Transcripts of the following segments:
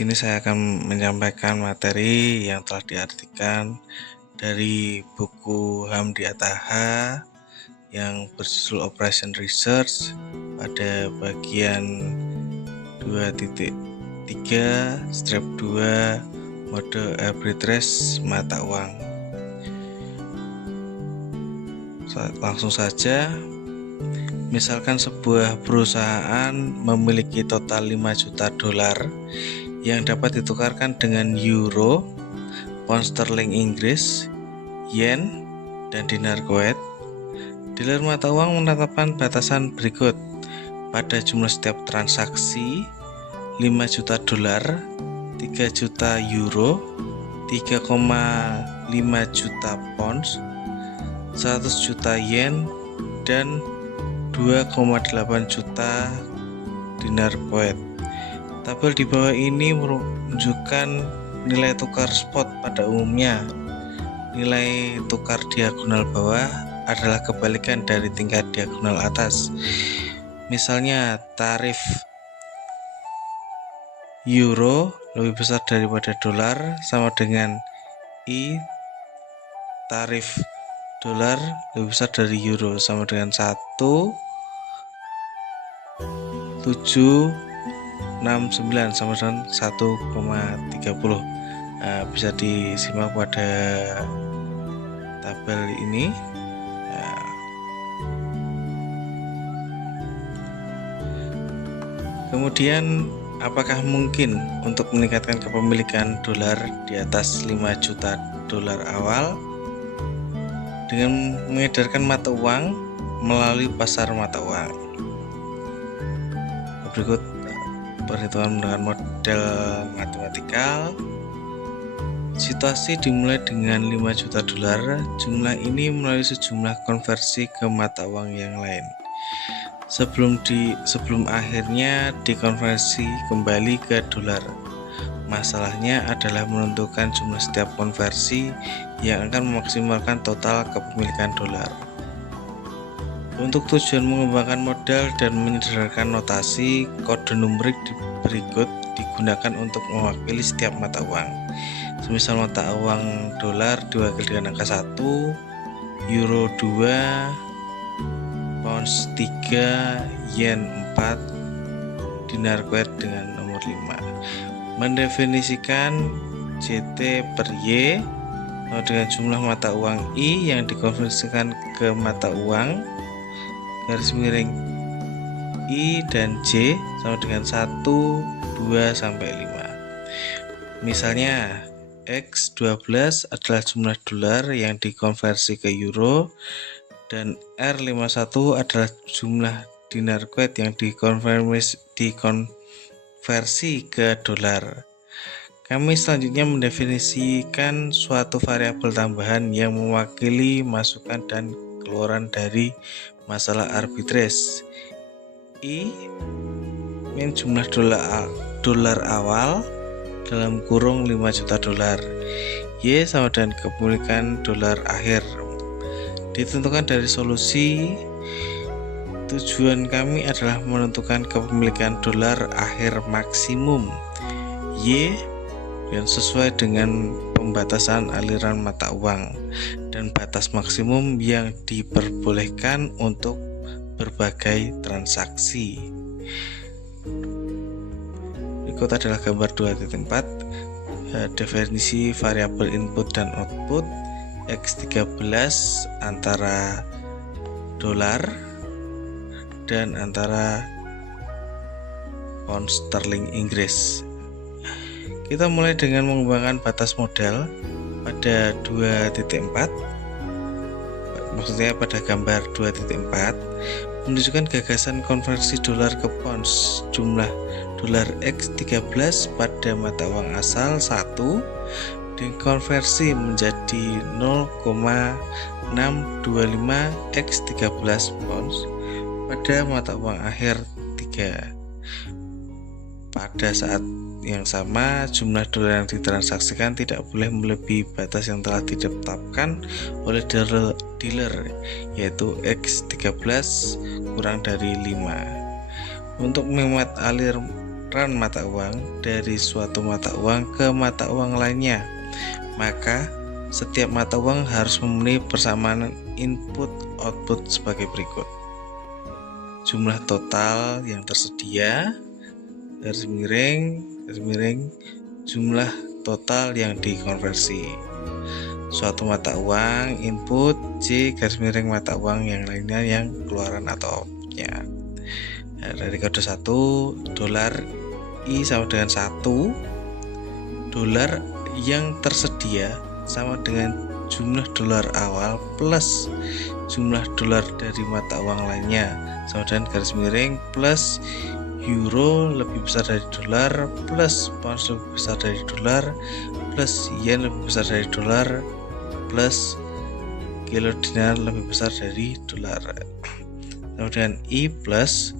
sini saya akan menyampaikan materi yang telah diartikan dari buku Hamdi Ataha yang berjudul Operation Research pada bagian 2.3 strap 2 mode arbitrage mata uang. Langsung saja, misalkan sebuah perusahaan memiliki total 5 juta dolar yang dapat ditukarkan dengan euro, pound sterling Inggris, yen, dan dinar Kuwait. Dealer mata uang menetapkan batasan berikut. Pada jumlah setiap transaksi 5 juta dolar, 3 juta euro, 3,5 juta pounds, 100 juta yen, dan 2,8 juta dinar Kuwait. Tabel di bawah ini menunjukkan nilai tukar spot pada umumnya. Nilai tukar diagonal bawah adalah kebalikan dari tingkat diagonal atas. Misalnya, tarif euro lebih besar daripada dolar sama dengan I. Tarif dolar lebih besar dari euro sama dengan 1,769 sama dengan 1,30. Bisa disimak pada tabel ini. Kemudian, apakah mungkin untuk meningkatkan kepemilikan dolar di atas 5 juta dolar awal dengan mengedarkan mata uang melalui pasar mata uang? Berikut perhitungan menggunakan model matematikal. Situasi dimulai dengan 5 juta dolar. Jumlah ini melalui sejumlah konversi ke mata uang yang lain sebelum akhirnya dikonversi kembali ke dolar. Masalahnya adalah menentukan jumlah setiap konversi yang akan memaksimalkan total kepemilikan dolar. Untuk tujuan mengembangkan modal dan menyederhanakan notasi, kode numerik berikut digunakan untuk mewakili setiap mata uang. Semisal mata uang dolar diwakili dengan angka 1, euro 2, pounds 3, yen 4, dinar Kuwait dengan nomor 5. Mendefinisikan JT per Y dengan jumlah mata uang I yang dikonversikan ke mata uang garis miring I dan J sama dengan 1, 2, sampai 5. Misalnya, X12 adalah jumlah dolar yang dikonversi ke euro dan R51 adalah jumlah dinar Kuwait yang dikonversi ke dolar. Kami selanjutnya mendefinisikan suatu variabel tambahan yang mewakili masukan dan keluaran dari masalah arbitrage. I min jumlah dolar awal dalam kurung 5 juta dolar. Y sama dengan kepemilikan dolar akhir. Ditentukan dari solusi. Tujuan kami adalah menentukan kepemilikan dolar akhir maksimum Y yang sesuai dengan pembatasan aliran mata uang dan batas maksimum yang diperbolehkan untuk berbagai transaksi. Berikut adalah gambar 2.4, definisi variabel input dan output. X13 antara dolar dan antara pound sterling Inggris. Kita mulai dengan mengembangkan batas modal pada 2.4. Maksudnya pada gambar 2.4 menunjukkan gagasan konversi dolar ke pounds. Jumlah dolar X13 pada mata uang asal 1 dikonversi menjadi 0,625 X13 pounds pada mata uang akhir 3. Pada saat yang sama, jumlah dolar yang ditransaksikan tidak boleh melebihi batas yang telah ditetapkan oleh dealer, yaitu X13 kurang dari 5. Untuk menghemat penukaran mata uang dari suatu mata uang ke mata uang lainnya, maka setiap mata uang harus memenuhi persamaan input-output sebagai berikut. Jumlah total yang tersedia, garis miring, jumlah total yang dikonversi. Suatu mata uang, input, C, garis miring mata uang yang lainnya yang keluaran atau outputnya. Nah, dari kode 1, dolar I sama dengan 1, dolar yang tersedia sama dengan jumlah dolar awal plus jumlah dolar dari mata uang lainnya sama dengan garis miring plus euro lebih besar dari dolar plus pounds lebih besar dari dolar plus yen lebih besar dari dolar plus kilo dinar lebih besar dari dolar. Kemudian I plus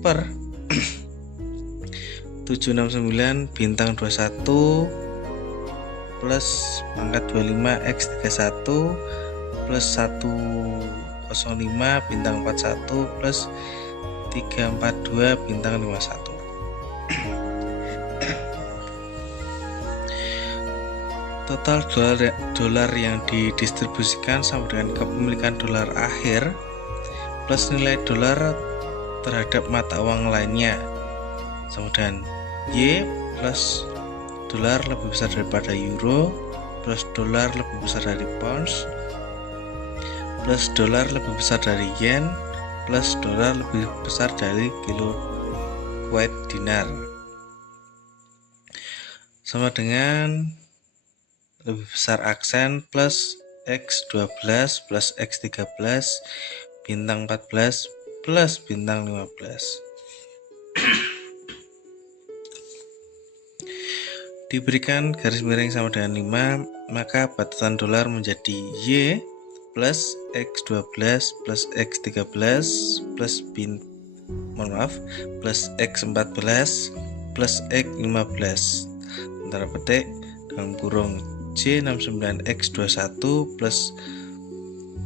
per 769 bintang 21 plus pangkat 25 X 31 plus 105 bintang 41 plus 342 bintang 51. Total dolar yang didistribusikan sama dengan kepemilikan dolar akhir plus nilai dolar terhadap mata uang lainnya sama dengan Y plus dolar lebih besar daripada euro plus dolar lebih besar dari pounds plus dolar lebih besar dari yen plus dolar lebih besar dari kilo Kuwait dinar sama dengan lebih besar aksen plus X12 plus X13 bintang 14 plus bintang 15. Diberikan garis miring sama dengan 5, maka batasan dolar menjadi Y plus X12 plus X13 plus plus X14 plus X15 antara petik dalam kurung C69X21 plus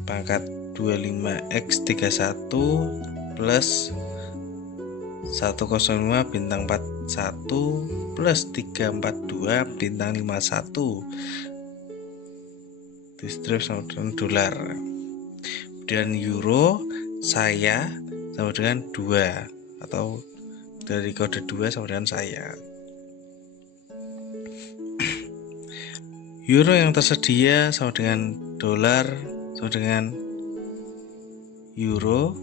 pangkat 25X31 plus 105 bintang 41 plus 342 bintang 51 distrib sama dengan dolar. Kemudian euro saya sama dengan 2 atau dari kode 2 sama dengan saya. Euro yang tersedia sama dengan dolar sama dengan euro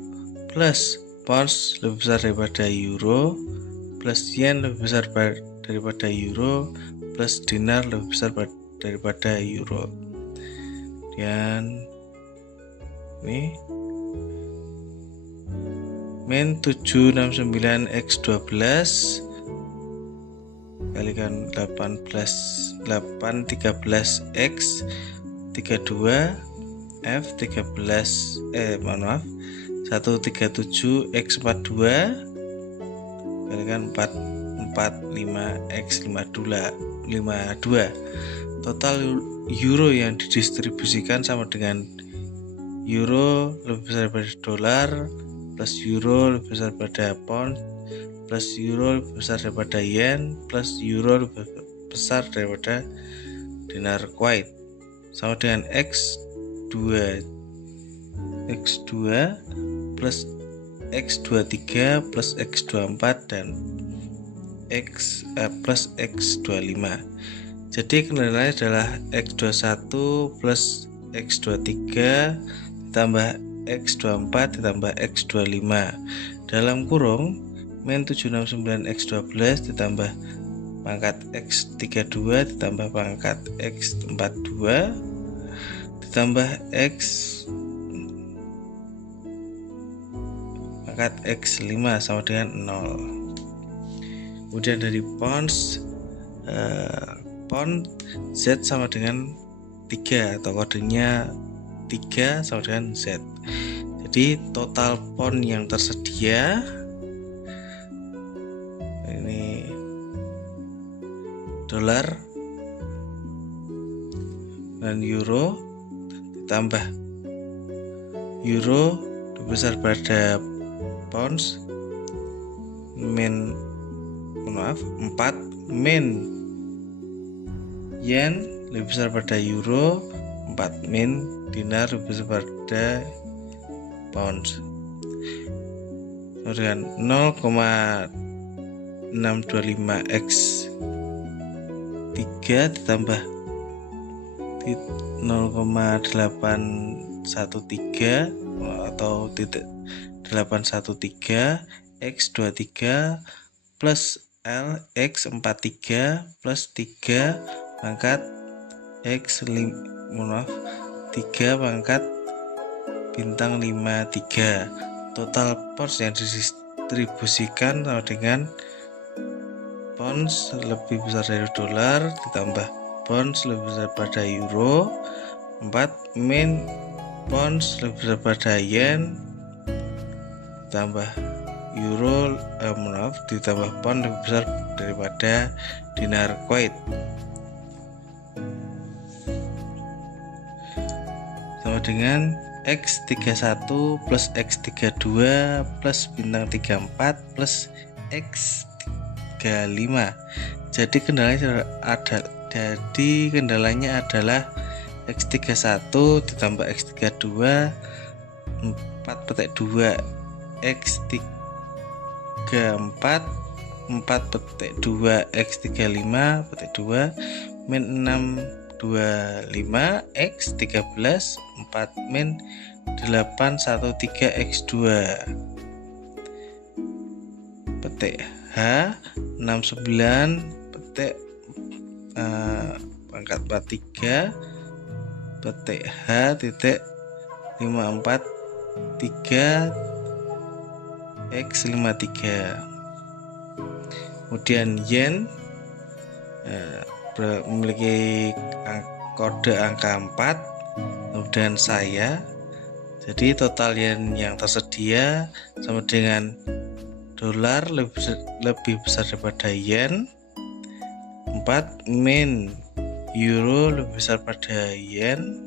plus pounds lebih besar daripada euro plus yen lebih besar daripada euro plus dinar lebih besar daripada euro. Dan ini min 769x12 kalikan 813x 32 F 137x42 kalikan 445x52. Total euro yang didistribusikan sama dengan euro lebih besar daripada dolar plus euro lebih besar daripada pound plus euro lebih besar daripada yen plus euro lebih besar daripada dinar Kuwait sama dengan X2 plus X23 plus X24 dan plus X25. Jadi kendalinya adalah X21 plus X23 ditambah X24 ditambah X25 dalam kurung min 769X12 ditambah pangkat X32 ditambah pangkat X42 ditambah X pangkat X5 sama dengan 0. Kemudian dari pounds pound Z sama dengan 3 atau kodenya 3 sama dengan Z. Jadi total pound yang tersedia ini dolar dan euro ditambah euro lebih besar pada pounds min 4 min yen lebih besar pada euro, 4 min dinar lebih besar pada pounds. Kemudian 0,625 x 3 ditambah 0,813 atau titik 813 x 23 plus L x 43 plus 3 pangkat x 3 pangkat bintang 53. Total pounds yang didistribusikan sama dengan pounds lebih besar dari dolar ditambah pounds lebih besar pada euro, 4 min pounds lebih besar pada yen ditambah euro ditambah pound lebih besar daripada dinar Kuwait, sama dengan X31 plus X32 plus bintang 34 plus X35. Jadi kendalanya adalah X31 ditambah X32 4/2 X34 4/2 X35/2 min 625 X13 4 min 813 X2 petik H 69 petik pangkat 43 petik H titik 543 X53. Kemudian yen memiliki kode angka 4, kemudian saya. Jadi total yen yang tersedia sama dengan dolar lebih besar daripada yen, 4 min euro lebih besar pada yen,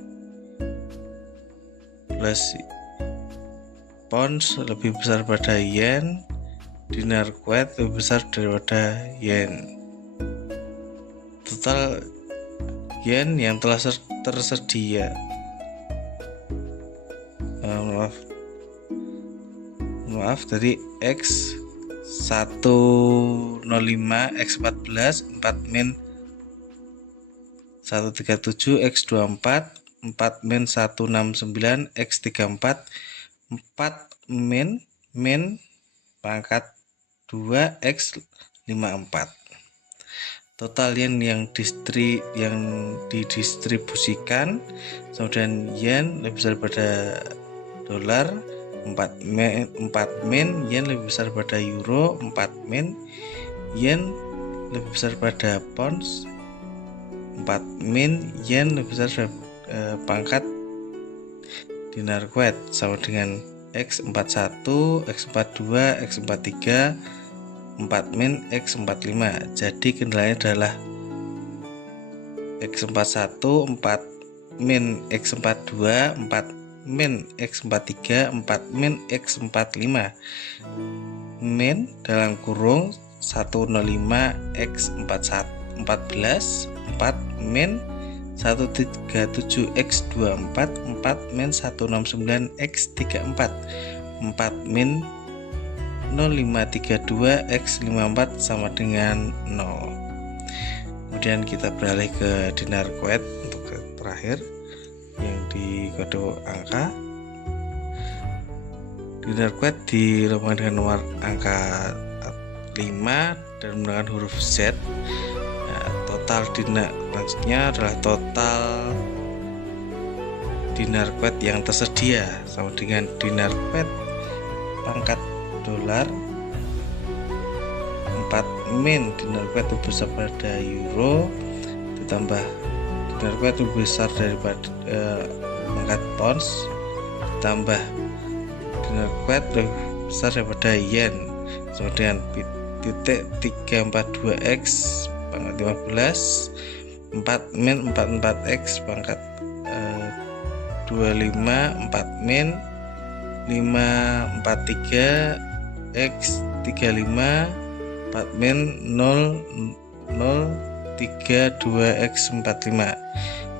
plus pounds lebih besar pada yen, dinar Kuwait lebih besar daripada yen. Total yen yang telah tersedia maaf dari X 105 X14 4 min 137 X24 4 min 169 X34 4 min pangkat 2 X54. Total yen yang didistribusikan kemudian yen lebih besar pada dolar, 4 min yen lebih besar pada euro, 4 min yen lebih besar pada pounds, 4 min yen lebih besar pangkat dinar Kuwait sama dengan X41, X42, X43, 4 min X45. Jadi kendalanya adalah X41, 4 min X42, 4 min X43, 4 min X45, min dalam kurung 105 X14, 4 min 137 X24, 4 min 169 X34, 4 min 0532 X54 sama dengan 0. Kemudian kita beralih ke dinar Kuwait untuk terakhir yang di kode angka. Dinar Kuwait dilengkapi dengan nomor angka 5 dan menggunakan huruf Z. Total dinar selanjutnya adalah total dinar Kuwait yang tersedia sama dengan dinar Kuwait pangkat dolar, 4 min dinar Kuwait lebih besar pada euro ditambah dinar Kuwait lebih besar daripada pangkat pounds ditambah dinar Kuwait lebih besar daripada yen sama dengan titik 342x pangkat 15, 4 min 44x pangkat 25, 4 min 543 X35 4 min 0,032x45.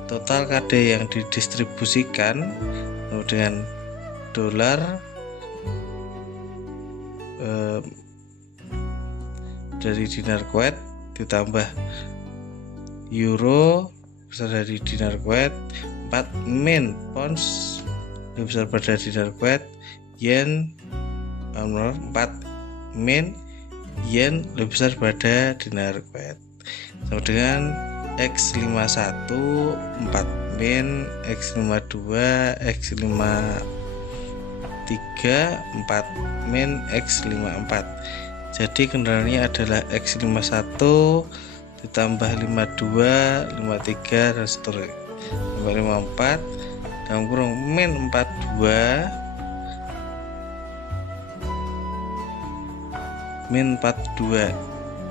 Total KD yang didistribusikan dengan dolar dari dinar Kuwait ditambah euro besar dari dinar Kuwait, 4 min pounds lebih besar pada dinar Kuwait, yen 4 min yen lebih besar pada dinar Kuwait, sama dengan X51 4 min, X52 X53 4 min, X54. Jadi kendaraannya adalah X51 ditambah 52 53 dan seterusnya sampai 54 dalam kurung min 42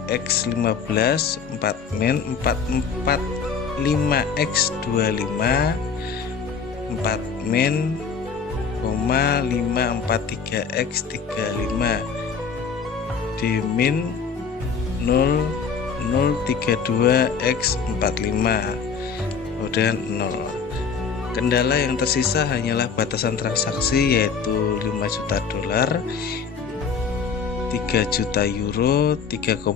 X15 4 min 445 X25 4 min 543 X35 D min 0,032 X45 kemudian 0. Kendala yang tersisa hanyalah batasan transaksi, yaitu 5 juta dolar, 3 juta euro, 3,5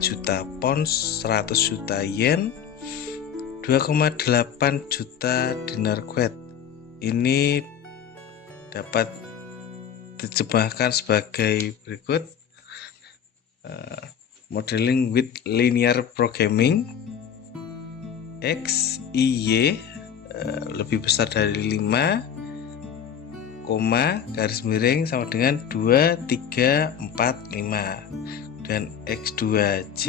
juta pounds, 100 juta yen, 2,8 juta dinar Kuwait. Ini dapat diterjemahkan sebagai berikut. Modeling with linear programming, X, Y lebih besar dari 5, garis miring sama dengan 2, 3, 4, 5. Dan X2J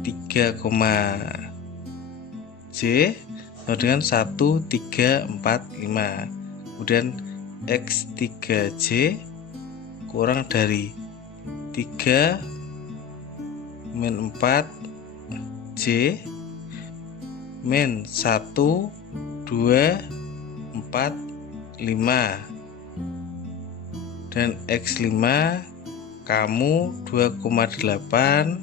3, J sama dengan 1, 3, 4, 5. Kemudian X3J kurang dari 3 min 4 J min 1, 2, 4, 5. Dan X5 kamu 2,8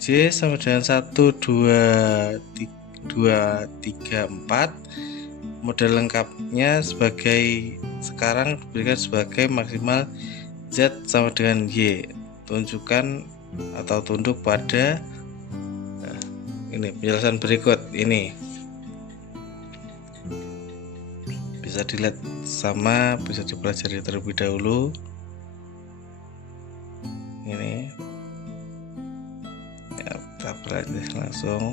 J sama dengan 1, 2, 3, 4. Model lengkapnya sekarang diberikan sebagai maksimal Z sama dengan Y. Tunjukkan atau tunduk pada ini penjelasan berikut ini. Bisa dilihat sama, bisa dipelajari terlebih dahulu. Ini ya, kita pelajari langsung.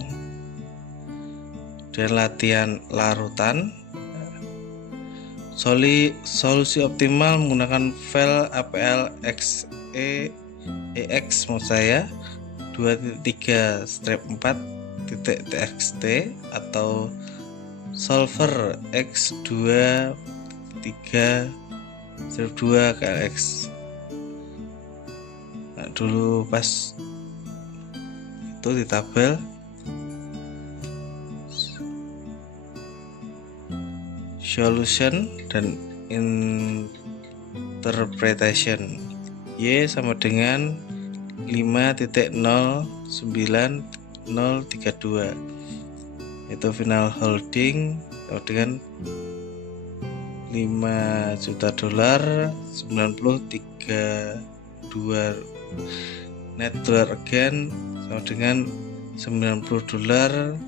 Dan latihan larutan. Solusi optimal menggunakan file APL EX maksud saya 2.3/4.txt atau solver X2.3/2 dulu pas itu di tabel solution dan interpretation. Y sama dengan 5.09032 itu final holding sama dengan 5 juta dolar, 93 net dollar again sama dengan 90 dolar,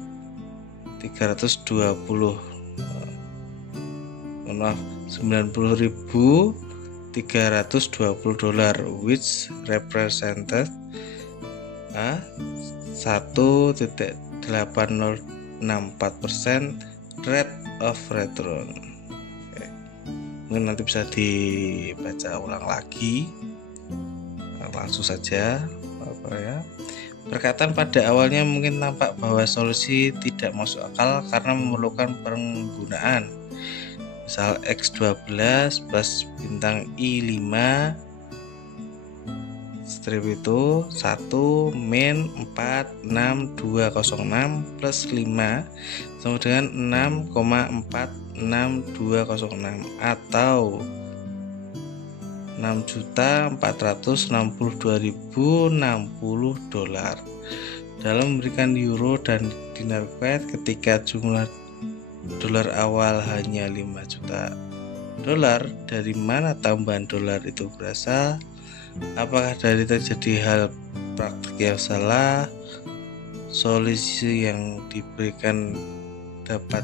320 maaf 90.320 dolar, which represented 1.8064% rate of return. Mungkin nanti bisa dibaca ulang lagi, langsung saja ya. Perkataan pada awalnya mungkin tampak bahwa solusi tidak masuk akal karena memerlukan penggunaan. Misal X12 plus bintang I5 strip itu 1 min 46206 plus 5 sama dengan 6,46206 atau $6.462.060 dalam memberikan euro dan dinar Kuwait. Ketika jumlah dolar awal hanya 5 juta dolar, dari mana tambahan dolar itu berasal? Apakah dari terjadi hal praktik yang salah? Solusi yang diberikan dapat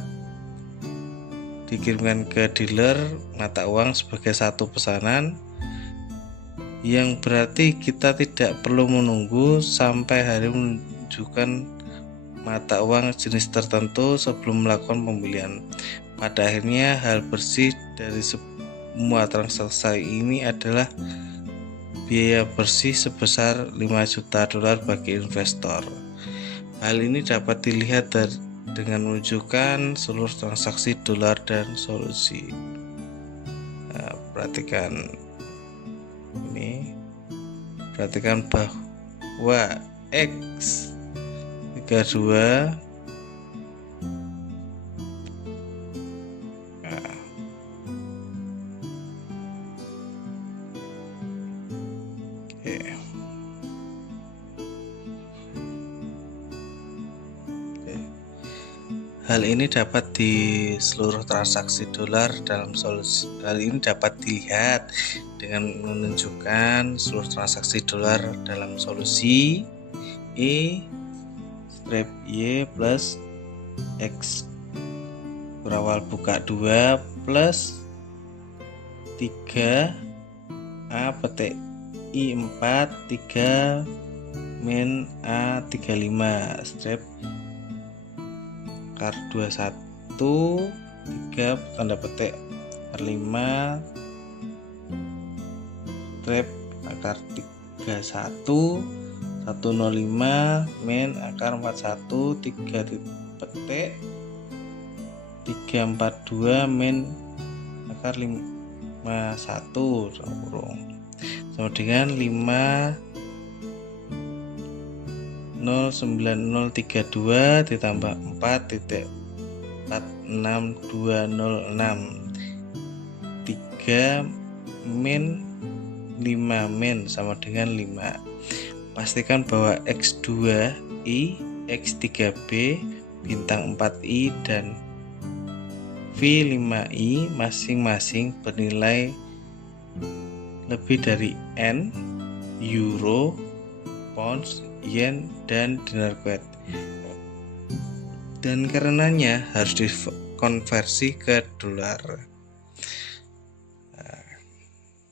dikirimkan ke dealer mata uang sebagai satu pesanan, yang berarti kita tidak perlu menunggu sampai hari menunjukkan mata uang jenis tertentu sebelum melakukan pembelian. Pada akhirnya, hal bersih dari semua transaksi ini adalah biaya bersih sebesar 5 juta dolar bagi investor. Hal ini dapat dilihat dengan menunjukkan seluruh transaksi dolar dan solusi. Nah, perhatikan bahwa X 32 Hal ini dapat di seluruh transaksi dolar dalam solusi. Hal ini dapat dilihat dengan menunjukkan seluruh transaksi dolar dalam solusi E strip Y plus X berawal buka 2 plus 3 A petik I 4 3 min A 35 strip akar 21 3 tanda petik akar 5 strip akar 31 105 min akar 41 3 petik 342 min akar 51 sama dengan 5 09032 ditambah 4.46206 3 min 5 min sama dengan 5. Pastikan bahwa X2I, X3B, bintang 4I dan V5I masing-masing bernilai lebih dari N, Euro, Pounds, Yen, dan dinar Kuwait, dan karenanya harus dikonversi ke dolar.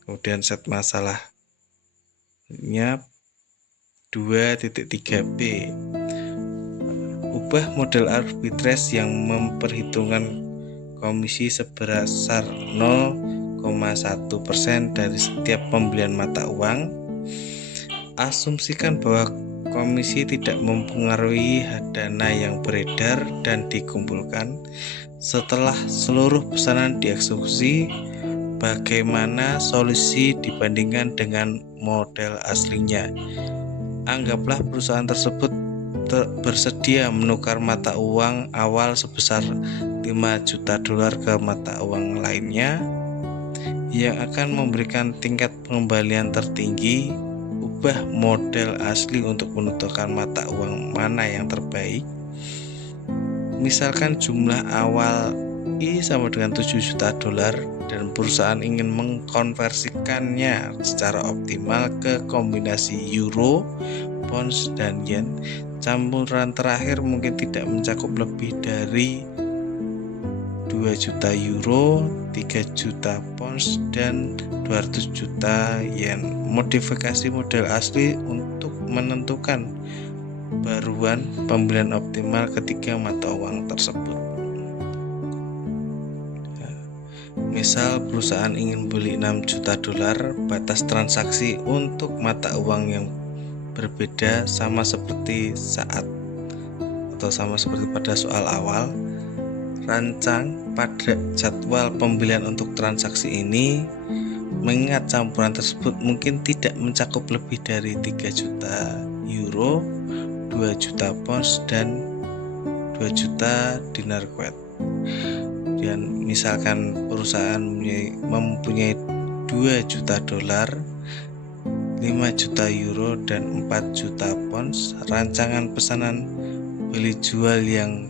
Kemudian set masalahnya 2.3b, ubah model arbitrase yang memperhitungkan komisi sebesar 0,1% dari setiap pembelian mata uang. Asumsikan bahwa komisi tidak mempengaruhi dana yang beredar dan dikumpulkan setelah seluruh pesanan dieksekusi. Bagaimana solusi dibandingkan dengan model aslinya? Anggaplah perusahaan tersebut bersedia menukar mata uang awal sebesar 5 juta dolar ke mata uang lainnya yang akan memberikan tingkat pengembalian tertinggi. Ubah model asli untuk menentukan mata uang mana yang terbaik. Misalkan jumlah awal I sama dengan 7 juta dolar dan perusahaan ingin mengkonversikannya secara optimal ke kombinasi euro, pounds, dan yen. Campuran terakhir mungkin tidak mencakup lebih dari 2 juta euro, 3 juta pounds, dan 200 juta yen. Modifikasi model asli untuk menentukan baruan pembelian optimal ketiga mata uang tersebut. Misal perusahaan ingin beli 6 juta dolar, batas transaksi untuk mata uang yang berbeda sama seperti pada soal awal. Rancang pada jadwal pembelian untuk transaksi ini, mengingat campuran tersebut mungkin tidak mencakup lebih dari 3 juta euro, 2 juta pounds, dan 2 juta dinar Kuwait. Dan misalkan perusahaan mempunyai 2 juta dolar, 5 juta euro, dan 4 juta pounds. Rancangan pesanan beli jual yang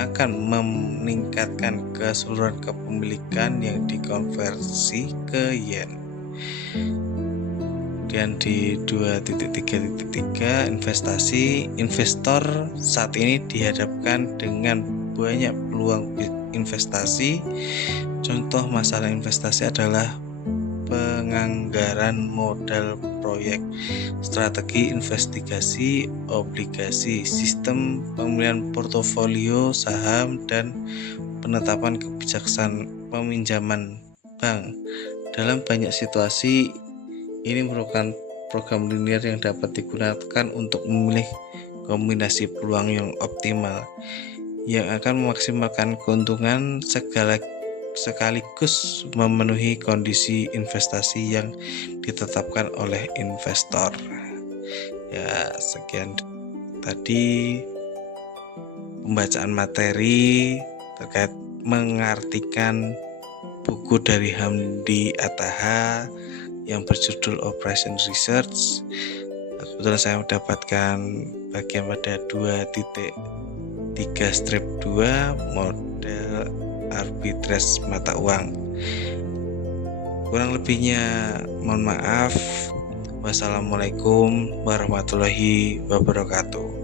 akan meningkatkan keseluruhan kepemilikan yang dikonversi ke yen. Dan di 2.3.3 investasi, investor saat ini dihadapkan dengan banyak peluang investasi. Contoh masalah investasi adalah penganggaran modal proyek, strategi investigasi obligasi, sistem pemilihan portofolio saham, dan penetapan kebijaksanaan peminjaman bank. Dalam banyak situasi, ini merupakan program linear yang dapat digunakan untuk memilih kombinasi peluang yang optimal yang akan memaksimalkan keuntungan sekaligus memenuhi kondisi investasi yang ditetapkan oleh investor. Ya, sekian tadi pembacaan materi terkait mengartikan buku dari Hamdi Attaha yang berjudul Operation Research. Kebetulan saya mendapatkan bagian pada 2.3/2 model arbitrase mata uang. Kurang lebihnya mohon maaf. Wassalamualaikum warahmatullahi wabarakatuh.